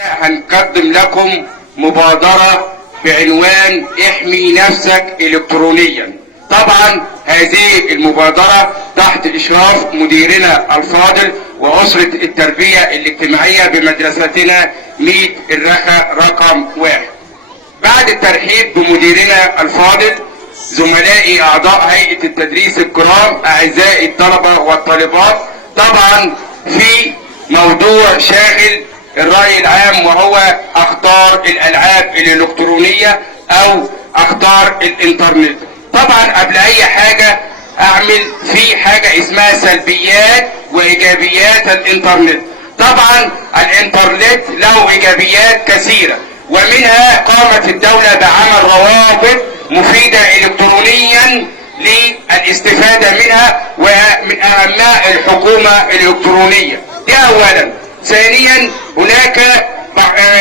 هنقدم لكم مبادرة بعنوان احمي نفسك الكترونيا. طبعا هذه المبادرة تحت اشراف مديرنا الفاضل واسرة التربية الاجتماعية بمدرستنا ميت الرخا رقم 1. بعد الترحيب بمديرنا الفاضل، زملائي اعضاء هيئة التدريس الكرام، اعزائي الطلبة والطالبات، طبعا في موضوع شاغل الرأي العام وهو اخطار الالعاب الالكترونية او اخطار الانترنت. طبعا قبل اي حاجة اعمل في حاجة اسمها سلبيات وايجابيات الانترنت. طبعا الانترنت له ايجابيات كثيرة، ومنها قامت الدولة بعمل روابط مفيدة الكترونيا للاستفادة منها، ومن اهمها الحكومة الالكترونية. دي اولا. ثانيا هناك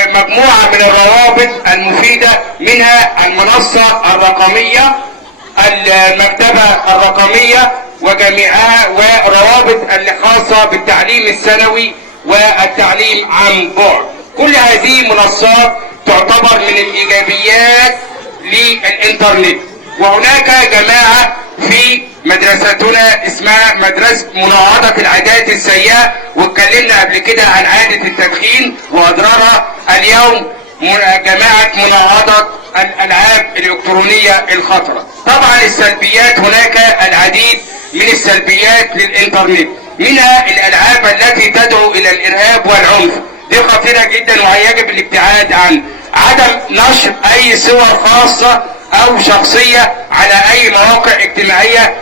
مجموعة من الروابط المفيدة، منها المنصة الرقمية، المكتبة الرقمية وجميعها، وروابط الخاصة بالتعليم الثانوي والتعليم عن بعد. كل هذه منصات تعتبر من الايجابيات للانترنت. وهناك جماعة في مدرستنا اسمها مدرسة مناهضة العادات السيئة، واتكلمنا قبل كده عن عادة التدخين واضرارها. اليوم جماعة مناهضة الالعاب الالكترونية الخطرة. طبعا السلبيات، هناك العديد من السلبيات للانترنت، منها الالعاب التي تدعو الى الارهاب والعنف. دي خطيرة جدا ويجب الابتعاد عن عدم نشر اي صور خاصة او شخصية على اي مواقع اجتماعية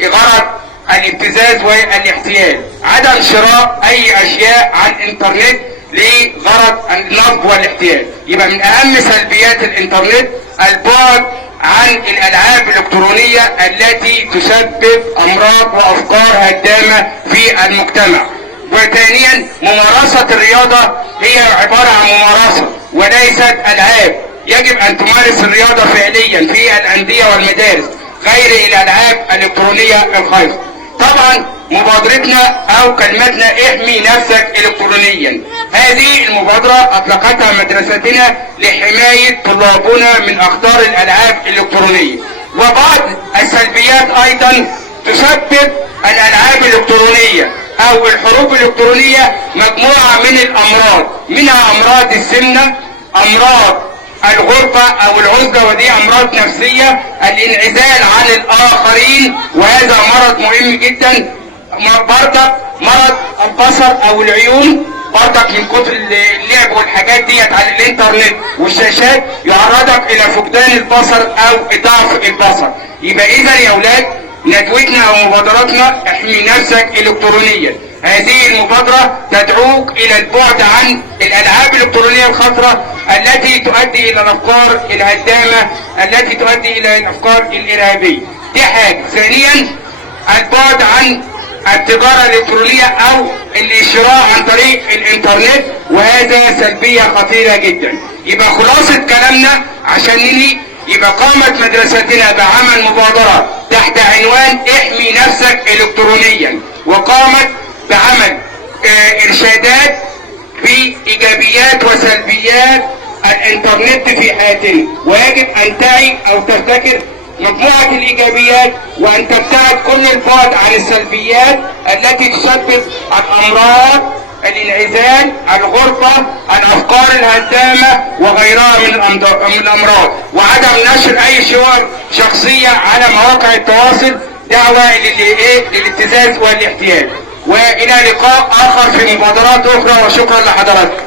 لغرض الابتزاز والاحتيال. عدم شراء اي اشياء عن الانترنت لغرض النصب والاحتيال. يبقى من اهم سلبيات الانترنت البعد عن الالعاب الالكترونية التي تسبب امراض وافكار هدامة في المجتمع. وثانيا ممارسة الرياضة هي عبارة عن ممارسة وليست العاب. يجب ان تمارس الرياضة فعليا في الاندية والمدارس غير الالعاب الالكترونية الخاصة. طبعا مبادرتنا او كلمتنا احمي نفسك الكترونيا، هذه المبادرة اطلقتها مدرستنا لحماية طلابنا من اخطار الالعاب الالكترونية. وبعض السلبيات ايضا تسبب الالعاب الالكترونية او الحروب الالكترونية مجموعة من الامراض، منها امراض السمنة، امراض الغربة او العزلة، ودي امراض نفسية، الانعزال عن الاخرين وهذا مرض مهم جدا. برضك مرض البصر او العيون، برضك من كتر اللعب والحاجات ديت على الانترنت والشاشات يعرضك الى فقدان البصر او ضعف البصر. يبقى اذا يا اولاد ندوتنا او مبادراتنا احمي نفسك الكترونيا. هذه المبادرة تدعوك الى البعد عن الالعاب الالكترونية الخطرة التي تؤدي الى الافكار الهدامة، التي تؤدي الى الافكار الارهابية. دي حاجة. ثانيا البعد عن التجارة الالكترونية او الشراء عن طريق الانترنت، وهذا سلبية خطيرة جدا. يبقى خلاصة كلامنا عشان ننهي، يبقى قامت مدرستنا بعمل مبادرة تحت عنوان احمي نفسك الكترونيا، وقامت بعمل ارشادات بايجابيات وسلبيات الانترنت في حياتنا، ويجب ان تعي او تفتكر مجموعة الايجابيات وان تبتعد كل البعد عن السلبيات التي تسبب الامراض، الانعزال، الغربة، الافكار الهدامة وغيرها من الامراض، وعدم نشر اي صور شخصية على مواقع التواصل دعوة للابتزاز والاحتيال. والى لقاء اخر في مبادرات اخرى، وشكرا لحضراتكم.